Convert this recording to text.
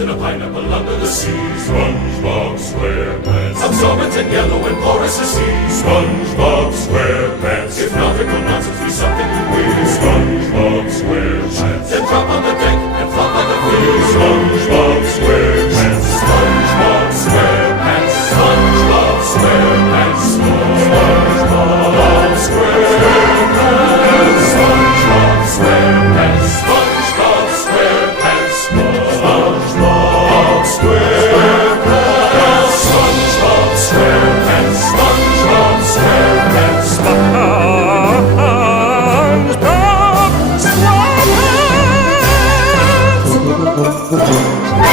in a pineapple under the sea. SpongeBob SquarePants. Absorbent and yellow and porous as sea. SpongeBob SquarePants. If nautical nonsense be something you weird. SpongeBob SquarePants. Then drop on the deck and flop like a fish. SpongeBob SquarePants. SpongeBob SquarePants. SpongeBob SquarePants. SpongeBob SquarePants. SpongeBob SquarePants. SpongeBob SquarePants. SpongeBob SquarePants. SpongeBob SquarePants. SpongeBob SquarePants. SpongeBob SquarePants.